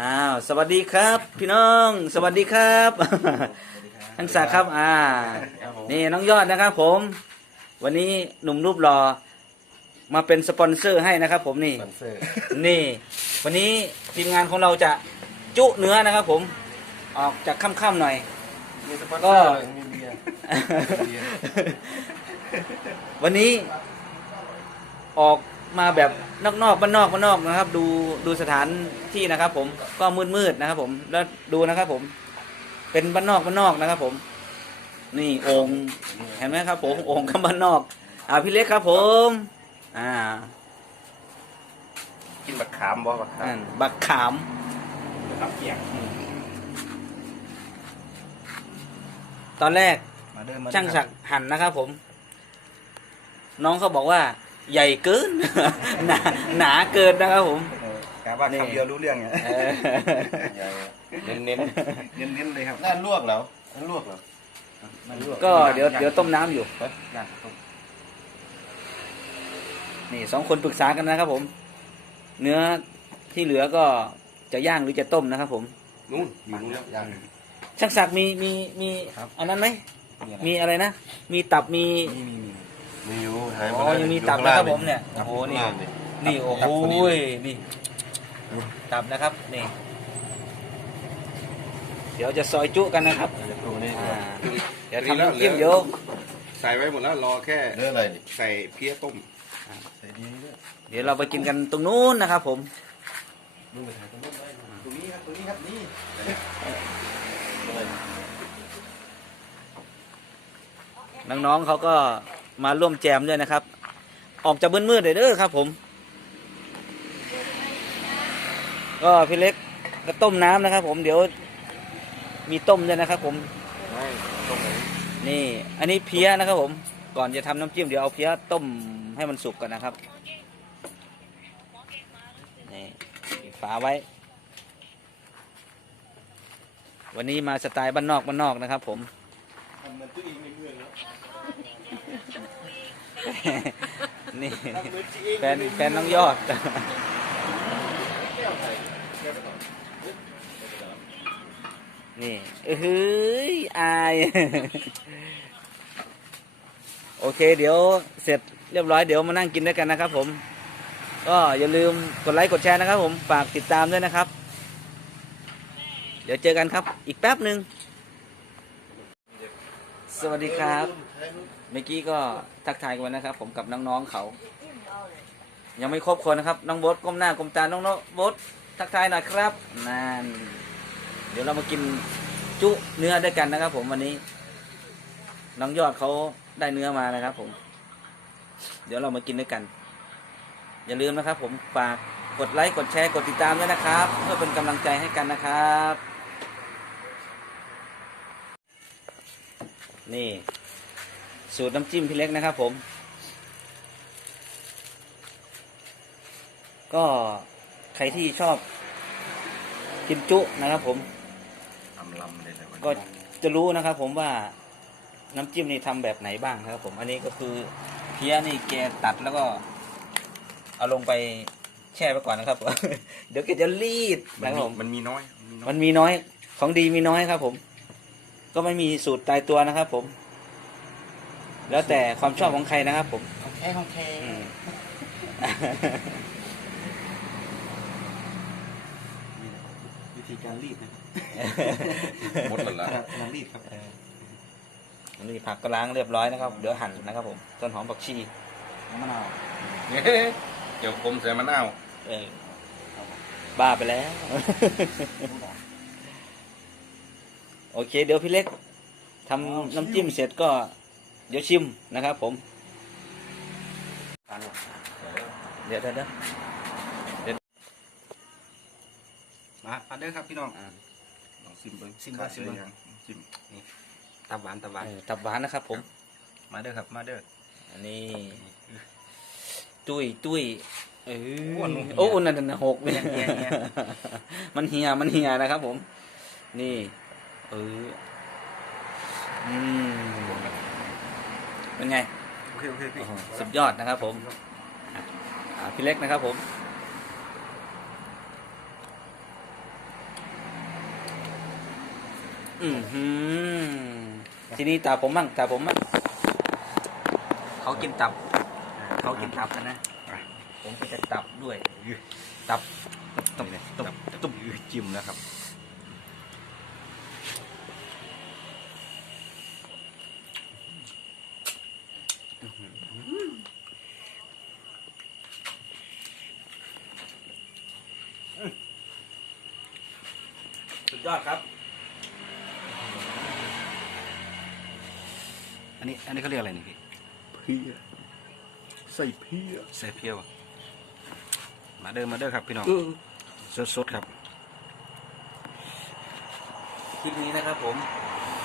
อ้าวสวัสดีครับ พี่น้องสวัสดีครับ ทั้งสากครับอ่านี่น้องยอดนะครับผม วันนี้หนุ่มรูปหล่อมาเป็นสปอนเซอร์ให้นะครับ ผมนี่ สปอนเซอร์นี่ วันนี้ทีมงานของเราจะจุเนื้อนะครับ ผม ออกจากค่ำๆหน่อย มีสปอนเซก็อร์ มีเบียร์เบียร์ วันนี้ออก มาแบบนอกนอกๆบ้านนอกบ้านนอกนะครับ ดูดูสถานที่นะครับ ผมก็มืดมืดๆนะครับ ผมแล้วดูนะครับ ผม เป็นบ้านนอกบ้านนอกนะครับ ผม นี่โองค์เห็นไหมครับ ผมโองค์กับบ้านนอก อ่าพี่เล็กครับ ผม อ่า กินบักขามบ่บักขามนั่นบักขามบักเกียงตอนแรกมาเดินมาช่างศักดิ์หั่นนะครับ ผม น้องเขาบอกว่า ใหญ่เกิน หนาหนาเกินนะครับผม เออกะว่านี่คำเดียวรู้เรื่องไงเออเน้นเน้นเน้นเน้นๆเลยครับน่าลวกแล้วน่าลวกแล้วน่าลวก็เดี๋ยวเดี๋ยวต้มน้ำอยู่เฮ้ยย่างต้มนี่สองคนปรึกษากันนะครับผม เนื้อที่เหลือก็จะย่างหรือจะต้มนะครับผมนู่นอยู่นู่นแล้วย่าง ช่างศักดิ์มีมีมีครับ อันนั้นไหมมีอะไรมีอะไรนะ มีตับมีมีมีมี มีอยู่หาอ๋มาอได้ยังมีอยู่ตับข้างนะคล่างรับผมเนี่ยโอ้โหนี่ข้างล่างนี่นี่โอ้โหตับพอดีนี่ตับนะครับนี่ เดี๋ยวจะซอยจุกันนะครับเดี๋ยวดูนี่อ่าเดี๋ยวนี่ทำแล้วน้ำจิ้มเหลืเดี๋อยวใส่ไว้หมดแล้วรอแค่เนื้ออะไรนี่ใส่เพี้ยต้มใส่ดีด้วยเดี๋ยวเราไปกินกันตรงนู้นนะครับ ผมนู่นไปถ่ายตรงนู้นได้ตรงนี้ครับตรงนี้ครับนี่น้องๆเขาก็ มาร่วมแจมด้วยนะครับ ออกจากมืดๆเลยเด้อครับ ผม ก็พี่เล็กก็ต้มน้ำนะครับ ผมเดี๋ยว มีต้มด้วยนะครับ ผมนี่ อันนี้เพี้ยนะครับ ผม ก่อนจะทำน้ำจิ้มเดี๋ยวเอาเพี้ยต้มให้มันสุกก่อนนะครับนี่ฝาไว้ วันนี้มาสไตล์บ้านนอกบ้านนอกนะครับ ผมเหมือนตัวเองในเมืองแล้ว นี่แฟนแฟนน้องยอด นี่เอ้ยอาย โอเค เดี๋ยวเสร็จเรียบร้อยเดี๋ยวมานั่งกินด้วยกันนะครับผม ก็อย่าลืมกดไลค์กดแชร์นะครับผม ฝากติดตามด้วยนะครับ เดี๋ยวเจอกันครับ อีกแป๊บหนึ่งสวัสดีครับ เมื่อกี้ก็ทักทายกันนะครับ ผมกับน้องๆเขา ยังไม่ครบคนนะครับน้องโบดก้มหน้าก้มตาน้องโบดทักทายหน่อยครับนั่นเดี๋ยวเรามากินจุเนื้อด้วยกันนะครับ ผมวันนี้ น้องยอดเขาได้เนื้อมานะครับ ผม เดี๋ยวเรามากินด้วยกัน อย่าลืมนะครับ ผมฝากกดไลค์กดแชร์กดติดตามด้วยนะครับ เพื่อเป็นกำลังใจให้กันนะครับ นี่ สูตรน้ำจิ้มพี่เล็กนะครับผม ก็ใครที่ชอบกินจุนะครับผมทำลำเลยนะวันนี้ก็จะรู้นะครับผมว่าน้ำจิ้มนี่ทำแบบไหนบ้างนะครับผม อันนี้ก็คือเพี้ยนี่แกตัดแล้วก็ เอาลงไปแช่ไว้ก่อนนะครับ เดี๋ยวแกจะรีดมันะนครับมีผม มันมีน้อยมีน้อย มันมีน้อยของดีมีน้อยครับผม ก็ไม่มีสูตรตายตัวนะครับผม แล้วแต่ความชอบของใครนะครับ ผมของแค่ของแค่อืมวิธีการรีดนะครับหมดแล้วเหรอการรีดครับอันนี้ผักก็ล้างเรียบร้อยนะครับ เดี๋ยวหั่นนะครับ ผม ต้นหอมผักชีมะนาวเฮ้ยเดี๋ยวผมใส่มะนาวเออบ้าไปแล้วโอเค เดี๋ยวพี่เล็กทำน้ำจิ้มเสร็จก็ เดี๋ยวชิมนะครับผมเดี๋ยวเดี๋ยวเดี๋ยวมามาเด้อครับพี่น้องอ่าลองซิมเบิ้งซิมเบิ่งซิมเบิ่งยังซิมนี่ตับหวานตับหวานเออตับหวานนะครับ ผม มาเด้อครับมาเด้ออันนี้ตุ้ยตุ้ยเอออ้วนลงเหี่ยโอ้อุ่นนั่นนะหกเนี่ยเหี่ยเหี่ยมันเหี่ยมันเหี่ยนะครับ ผม นี่ เอออืม เป็นไงโอเคโอเคพี่สุดยอดนะครับผมพี่เล็กนะครับผมอือทีนี้ตาผมมั่งตาผมมั่งเขากินตับเขากินตับกันนะผมก็จะตับด้วย ตับตับตับตับจิ้มนะครับ เขาเรียกอะไรนี่พี่เพียใส่เพียใส่เพียวอะมาเด้อมาเด้อครับพี่น้องสดสดๆครับคลิปนี้นะครับผม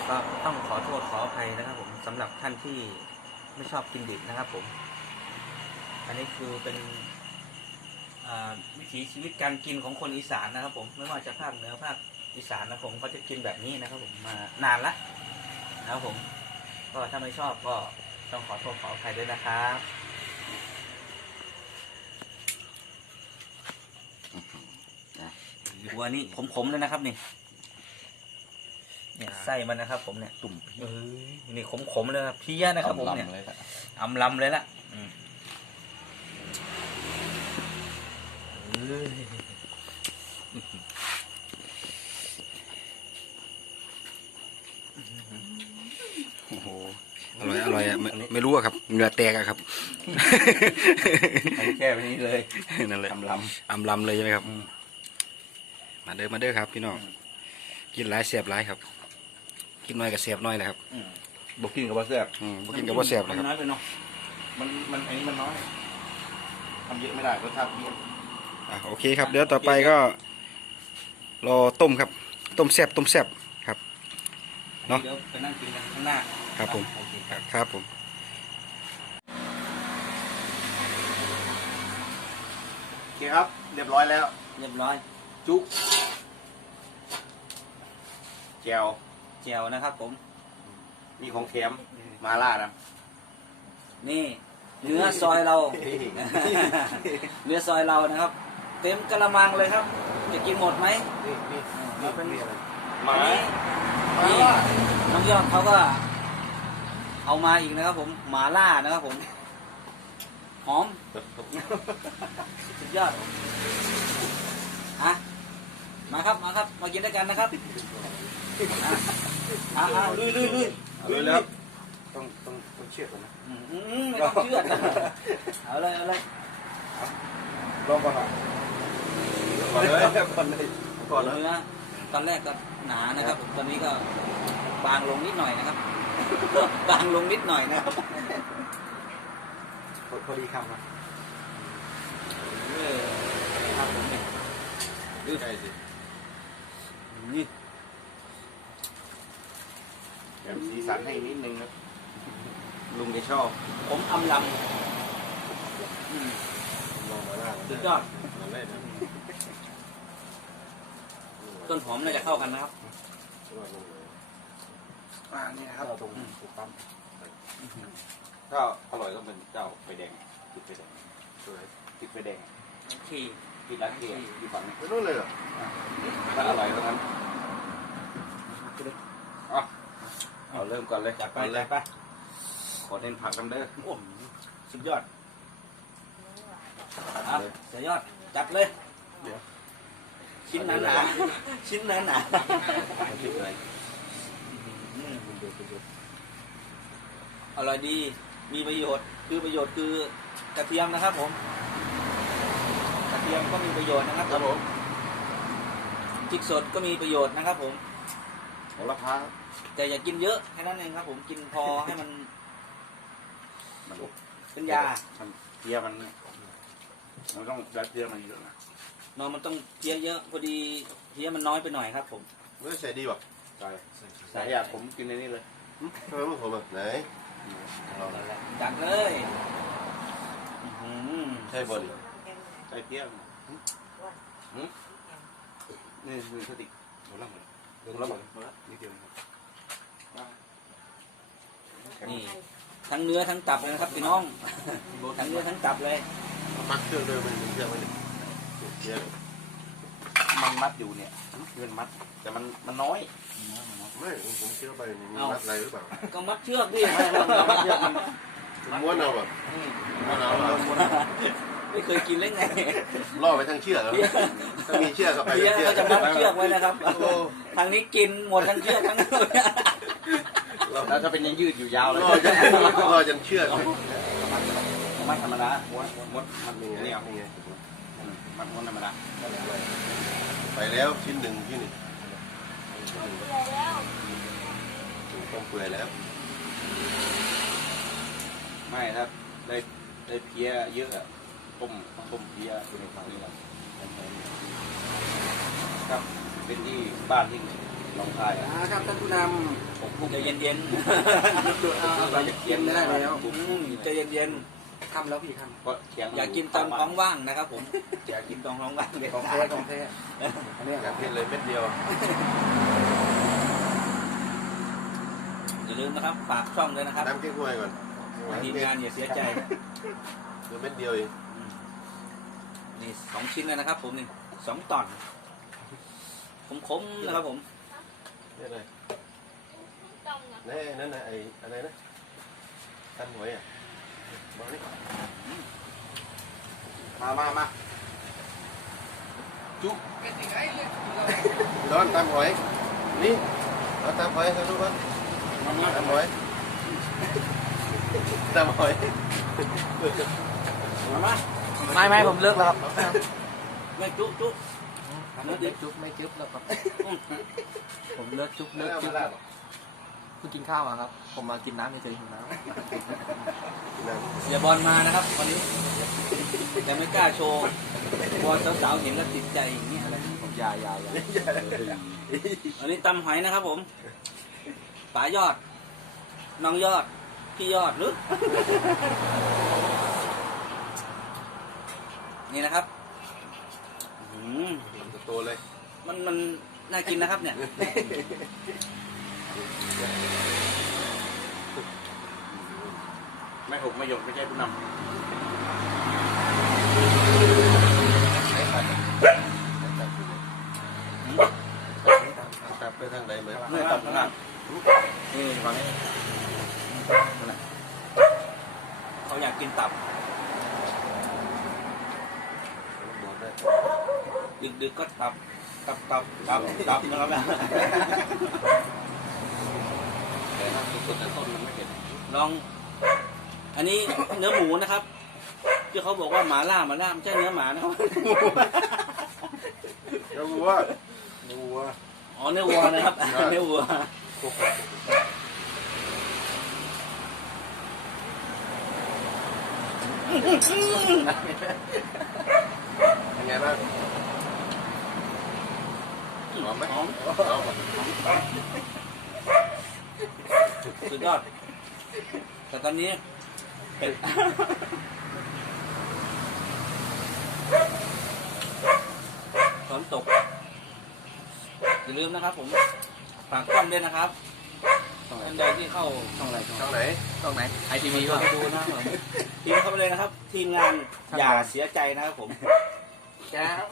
ก็ต้องขอโทษขออภัยนะครับ ผมสำหรับท่านที่ไม่ชอบกินดิบนะครับ ผม อันนี้คือเป็นอ่าวิถีชีวิตการกินของคนอีสานนะครับ ผมไม่ว่าจะภาคเหนือภาคอีสานนะผมเขาจะกินแบบนี้นะครับ ผมมานานละนะครับผม ก็ถ้าไม่ชอบก็ต้องขอโทษขออภัยด้วยนะครับหัวนี่ขมๆเลยนะครับนี่เนี่ยไส้มันนะครับ ผมเนี่ยตุ่มเอ้ยนี่ขมๆเลยครับเพี้ยนะครับผมเนี่ยเลยครับอำลำเลยล่ะอืมเอ้ย โอ้โหอร่อยอร่อยอะไม่ไม่รู้อะครับ เหงื่อแตกอะครับอันนี้แค่แบบนี้เลยนั่นแหละอำลอำลำเลยใช่ไหมครับอืมมาเด้อมาเด้อครับ พี่น้องอืมกินหลายเสียบหลายครับ กินน้อยกับเสียบน้อยแหละครับำอืมบกินกับว่าแซ่บอืมบ่กินกับว่าเสียบนะคมัรับ นน้อยไปเนาะมันมันอันนี้มันน้อยทำเยอะไม่ได้รสชาติเพี้ยนอะโอเคครับ เดี๋ยวต่อไปก็ รอต้มครับ ต้มแซ่บต้มแซ่บครับ เนาะ เดี๋ยวไปนั่งกินกันข้างหน้าครับผม โอเคครับ ครับผม โอ เคครับ เรียบร้อยแล้ว เรียบร้อย จุกแจวแจวนะครับผม มีของแถมมาล่านะนี่เนื้อซอยเรา เนื้อซอยเรานะครับ เต็มกระมังเลยครับ จะกินหมดไหมนี่นี่มาเป็นมาอันนี้มานี่ล่าน้องยอดเขาก็ เอามาอีกนะครับผมหมาล่านะครับผม หอม สุดยอดอะมาครับ มาครับ มากินด้วยกันนะครับอะอะอะลุยลุยลุยดูแล้วต้องต้องต้องเชือกก่อนนะอืมอืมไม่ต้องเชื่อดเอาเลยเอาเลยลองก่อนหน่อยก่อนเลยก่อนเลยก่อนเลยเนื้อตอนแรกก็หนานะครับผมตอนนี้ก็บางลงนิดหน่อยนะครับ บางลงนิดหน่อยนะครับ พอดีคำนะเออครับผมเนี่ยดูใช่สินี่แถมสีสันให้นิดนึงนะลุงจะชอบ ผมอำลำอืมลองมาล่าสุดยอดมาเล่นนะต้นหอมน่าจะเข้ากันนะครับอ่านี่นะครับตรงตรงปั๊ม ถ้าอร่อยต้องเป็นเจ้าไฟแดงติดไฟแดงสวยติดไฟแดงโอเคติดร้านเกียร์อยู่ฝั่งนี้ไม่รู้เลยเหรอถ้าอร่อยตรงนั้นอะเอาเริ่มก่อนเลยจัดไปก่อนเลจัยดไปขอเน้นผักกันเด้อโอ้สุดยอดอะสุดยอดจัดเลยชิ้นหนาหนาๆชิ้นหนาหนามันติดอะไรๆอืมอร่อยดี มีประโยชน์ คือประโยชน์คือกระเทียมนะครับ ผม กระเทียมก็มีประโยชน์นะครับครับผมพริกสดก็มีประโยชน์นะครับ ผมโหระพาแต่อย่ากินเยอะแค่นั้นเองครับ ผมกินพอให้มันมันเป็นยามันเพี้ยมันเนี่ยมันต้องยัดเพี้ยมันเยอะนะนอนมันต้องเพี้ยเยอะพอดีเพี้ยมันน้อยไปหน่อยครับ ผมไม่ใส่ดีป่ะใช่สายอยากผมกินในนี้เลยทำไมไม่ผ มแบบไหนจัดเลยอื้อหือใช่บอลใช่เพี้ยมันหืมนี่คือสติกหมดแล้วหมดแล้วหมดแล้วหมดแล้วนิดเดียวนี่ทั้งเนื้อทั้งตับเลยนะครับพี่น้องทั้งเนื้อทั้งตับเลย ปักเครื่องด้วยมันเครื่องไว้เลยเชื่อเลยห มามันมัดอยู่เนี่ยที่มันมัด แต่มันมันน้อย ไม่ผมคิดว่าไปมีมัดอะไรหรือเปล่าก็มัดเชือกดิไม่ไม่ไม่มัดเชือกมันม้วนเอาแบบม้วนเอาเหรอไม่เคยกินเลยไงล่อไปทั้งเชือกแล้วถ้ามีเชือกก็ไปเพี้ยทั้งเชือกก็จะมัดเชือกไว้นะครับโอ้ทางนี้กินหมดทั้งเชือกทั้งนั้นเลยแล้วถ้าเป็นยังยืดอยู่ยาวเลยล่อจนล่อจนเชือกมัดธรรมดาม้วนม้วนมัดนี่ไงนี่เอานี่ไงมัดม้วนธรรมดา ไปแล้วชิ้นหนึ่งที่หนึ่งต้มเปื่อยแล้ว ไม่ถ้าได้ได้เพี้ยเยอะอะต้มต้มเพี้ยอยู่ในฝั่งนี้แหละครับเป็นที่บ้านที่หนองคายอะครับท่านผู้นผมพูดใจเย็นเย็นำเราจะเย็นได้แล้วใจเย็นเย็น ทำแล้วพี่ทก็เถียงๆอย่ากินตอนท้องว่างนะครับ ผมอย่ากินตอนท้องว่างเลยำของแท้ของแท้อันนี้อยากเห็นเลยเม็ดเดียวอย่าลืมนะครับฝากช่องด้วยนะครับน้ำเก๊กฮวยก่อนทีมงานอย่าเสียใจเหลือเม็ดเดียวเองนี่สองชิ้นเลยนะครับ ผมนี่สองตอนคมๆนะครับผมนี่อะไรนี่นั่นน่ะไอ้อะไรนะตั้นหวยอะ บอกนี่มามามาร้อนตามหอยนี่เอาตามหอยสักรูปบ้างตามหอยตามหอยมามาไม่ไม่ผมเลิกแล้วครับไม่จุ๊จุ๊ไม่จุ๊บไม่จุ๊บแล้วครับผมเลิกจุ๊บเลิกจุ๊บเพิ่งกินข้าวมาครับ ผมมากินน้ำเฉยๆหิวน้เสียบอลมานะครับวันนี้แต่ไม่กล้าโชว์บอลสาวๆเห็นแล้วติดใจอย่างเงี้ยอะไรำผมยายายาอันนี้ตำหอยนะครับ ผมป๋ายอด น้องยอด พี่ยอดหรือนี่นะครับอื้อหือโตเลย มันมันน่ากินนะครับเนี่ย ไม่หกไม่หยกไม่ใช่ผู้นำตับไปทางไหนเหมือนเมื่อตับผู้นนี่ฝั่งนี้เขาอยากกินตับบอกด้ดึกๆก็ตับ ตับตับตับตับนะครับำแต่ถ้าสุดๆแต่ต้นมันไม่เห็น ล อง อันนี้เนื้อหมูนะครับที่เขาบอกว่าหมาล่าหมาล่าไม่ใช่เนื้อหมานะครับเนื้อวัวเนื้อวัวอ๋อเนื้อวัวนะครับเนื้อวัวเป็นไงบ้างหอมไหมหอมหอมสุดยอด แต่ตอนนี้เป็ดฝนตก อย่าลืมนะครับ ผมฝากกล้องด้วยนะครับท่านใดที่เข้าช่องอะไรช่องช่องไหนตรงไหนไอทีมีวีก็ป่ะดูนะครับผมทีมเข้าไปเลยนะครับ ทีมงานอย่าเสียใจนะครับผมแก้ว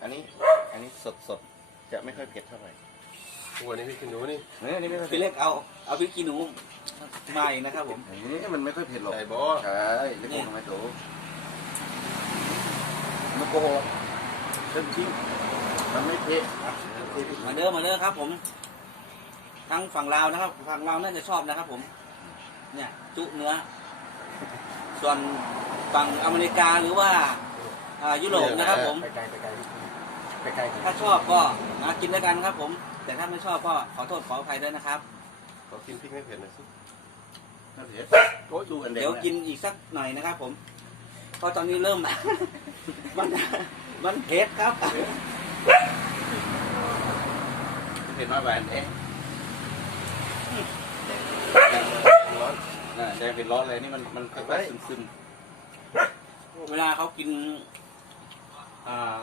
อันนี้อันนี้สดสดๆจะไม่ค่อยเผ็ดเท่าไหร่ตั วนี้พี่กินหนูนี่เฮ้ยอันนี้ไม่ค่อยพี่เผ็ดเล็กเอา เอาพริกขี้หนูมาอีกนะครับผมอันนี้มันไม่ค่อยเผ็ดหรอกใส่บอใช่เล็กๆทำไมโถมันโกหกเรื่องจริงมันไม่เผ็ดมาเด้อมาเด้อครับผมทั้งฝั่งลาวนะครับ ฝั่งลาวน่าจะชอบนะครับผม เนี่ย จุเนื้อ ส่วนฝั่งอเมริกาหรือว่าอ่ายุโรปนะครับผม ไปไกลไปไกลไปไกลถ้าชอบก็มากินด้วยกันครับผม แต่ถ้าไม่ชอบก็ขอโทษขออภัยด้วยนะครับ ขอกินพริกไม่เผ็ดหน่อยสิไม่เผ็ดโอ้ยดูอันเด็กเดี๋ยวกินอีกสักหน่อยนะครับ ผมเพราะตอนนี้เริ่ม มันมันเผ็ดครับ เผ็ดน้อยกว่าอันเอ๊ะร้อนน่ะแดงเผ็ดร้อนเลยนี่มันมันค่อยๆซึมเวลาเขากินอ่า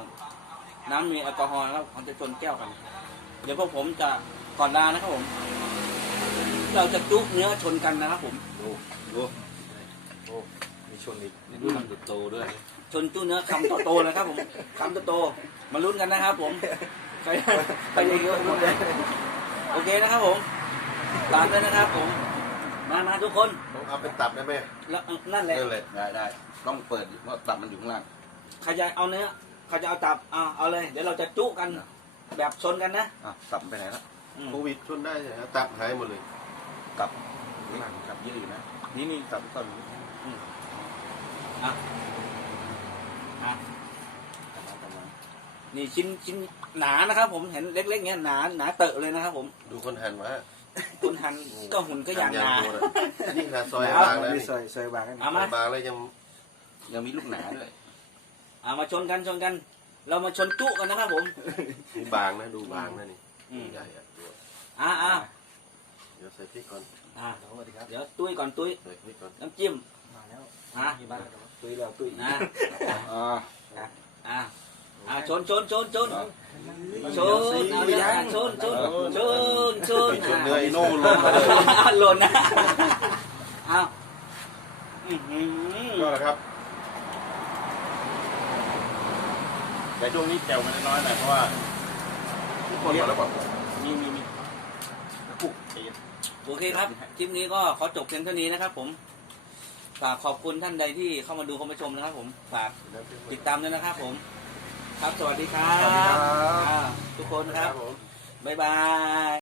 น้ำมีแอลกอฮอล์นะครับเขาจะชนแก้วกัน เดี๋ยวพวกผมจะก่อนลานะครับผม เราจะจุเนื้อชนกันนะครับผมๆดูดูมีชนอีกนี่ดูมันดุโตด้วย ชนตู้เนื้อคำโตๆนะครับผมคำโตๆมาลุ้นกันนะครับผมใครใครจะเยอะลุ้นเลยโอเคนะครับผมตามด้วยนะครับผม มามาทุกคนต้องเอาเป็นตับได้ไหมแล้วนั่นแหละนั่นแหละได้ได้ต้องเปิดเพราะตับมันอยู่ข้างล่างใครจะเอาเนื้อใครจะเอาตับเอาเอาเลย เดี๋ยวเราจะจุกัน แบบชนกันนะอะตับมันไปไหนละอืมโควิดชนได้ใช่ไหมตับหายหมดเลย ตับข้างล่างตับเยอะอยู่นะ นี่นี่ตับต้นอะอะประมาณนี่ชิ้นชิ้นหนานะครับ ผมเห็นเล็กๆเงี้ยหนาหนาเตอะเลยนะครับ ผมดูคนหันมาคนหันก็หุ่นก็อย่างหนาโหดอะนี่ขนาดซอยเอาบางแล้วนี่ซอยซอยบางให้เอามา บางแล้วยังยังมีลูกหนาด้วยเอามาชนกันชนกัน เรามาชนจุกันนะครับผมมีบางนะดูบางนะนี่อืม ใหญ่อะดูอ่าอ่าเดี๋ยวใส่พริกก่อนอ่าสวัสดีครับ เดี๋ยวตุ้ยก่อนตุ้ยใส่พริกก่อนน้ำจิ้มมาแล้วอะมีบ้านตุ้ยแล้วตุ้ยนะอ่าอ่าอ่าชนชนชนชนชนเอาเนื้ออะชนชนชนชนไปชนเนื้ออะไอ้โน่ลงมาเลยหล่นนะเอาอื้อหือ ก็แล้วครับ แต่ช่วงนี้แจ่วมันน้อยหน่อยเพราะว่าทุกคนมาแล้วเปล่ามีมีมีปุกเย็นโอเคครับ คลิปนี้ก็ขอจบเพียงเท่านี้นะครับ ผม ฝากขอบคุณท่านใดที่เข้ามาดูเข้ามาชมนะครับ ผม ฝากติดตามด้วยนะครับ ผม ครับ สวัสดีครับสวัสดีครับอ่าทุกคนครับผมบ๊ายบาย